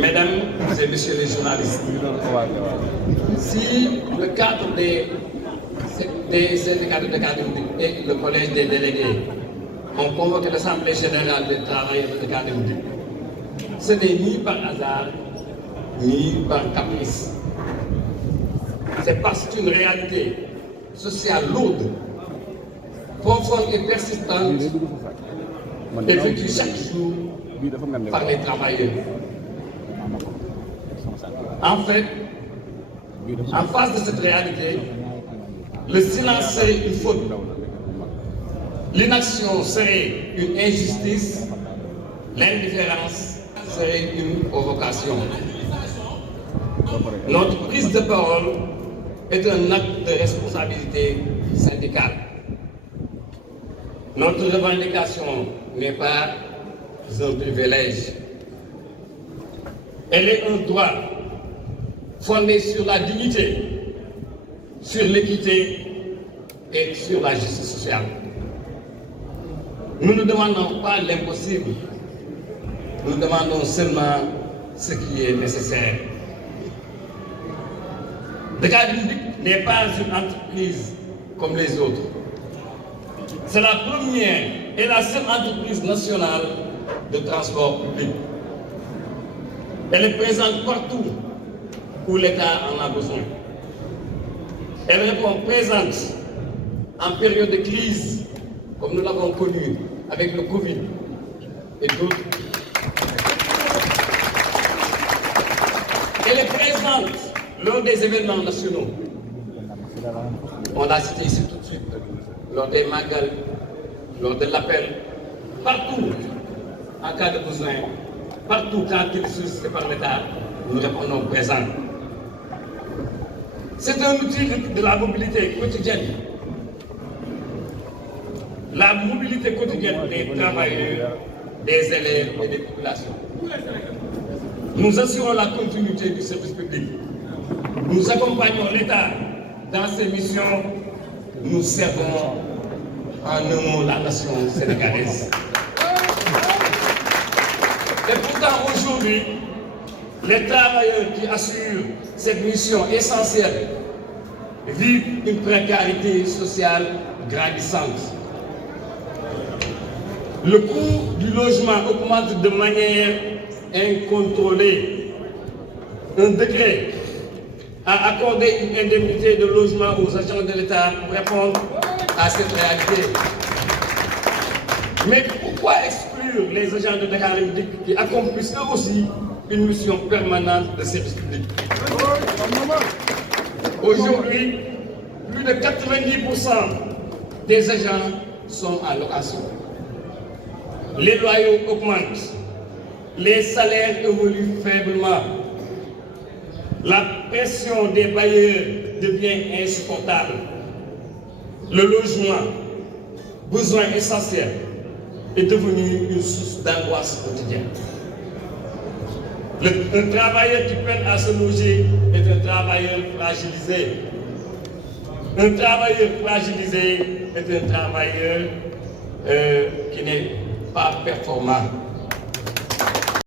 Mesdames et messieurs les journalistes, si le cadre des syndicats de Décadémie et le collège des délégués ont convoqué l'Assemblée générale des travailleurs de Décadémie, ce n'est ni par hasard, ni par caprice. C'est parce qu'une réalité sociale lourde, profonde et persistante est vécue chaque jour par les travailleurs. En fait, en face de cette réalité, le silence serait une faute, l'inaction serait une injustice, l'indifférence serait une provocation. Notre prise de parole est un acte de responsabilité syndicale. Notre revendication n'est pas un privilège. Elle est un droit fondé sur la dignité, sur l'équité et sur la justice sociale. Nous ne demandons pas l'impossible, nous demandons seulement ce qui est nécessaire. Décadémie n'est pas une entreprise comme les autres. C'est la première et la seule entreprise nationale de transport public. Elle est présente partout où l'État en a besoin. Elle répond présente en période de crise, comme nous l'avons connu avec le Covid et d'autres. Elle est présente lors des événements nationaux. On l'a cité ici tout de suite, lors des magal, lors de l'appel, partout, en cas de besoin, partout quand il est sollicité par l'État, nous répondons présent. C'est un outil de la mobilité quotidienne. La mobilité quotidienne des travailleurs, des élèves et des populations. Nous assurons la continuité du service public. Nous accompagnons l'État dans ses missions. Nous servons en un mot la nation sénégalaise. Et pourtant aujourd'hui, les travailleurs qui assurent cette mission essentielle vivent une précarité sociale grandissante. Le coût du logement augmente de manière incontrôlée. Un décret a accordé une indemnité de logement aux agents de l'État pour répondre à cette réalité. Mais pourquoi exclure les agents de Décadémie qui accomplissent eux aussi une mission permanente de service public? Aujourd'hui, plus de 90% des agents sont en location. Les loyers augmentent, les salaires évoluent faiblement, la pression des bailleurs devient insupportable. Le logement, besoin essentiel, est devenu une source d'angoisse quotidienne. Un travailleur qui peine à se loger est un travailleur fragilisé. Un travailleur fragilisé est un travailleur qui n'est pas performant.